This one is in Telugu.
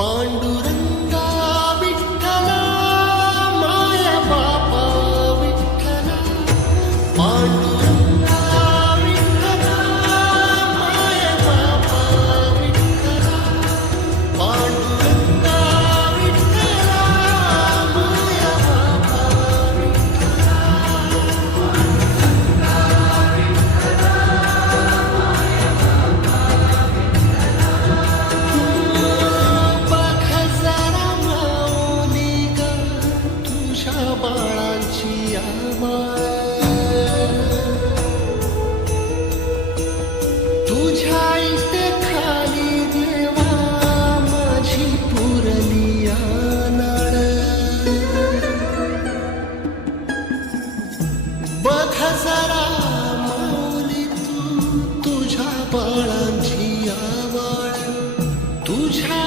పాండురంగా విఠల మాయ పాప విఠల. పాండు बघ जरा माऊली तू तुझ्या बाळांची आवाळ तुझ्या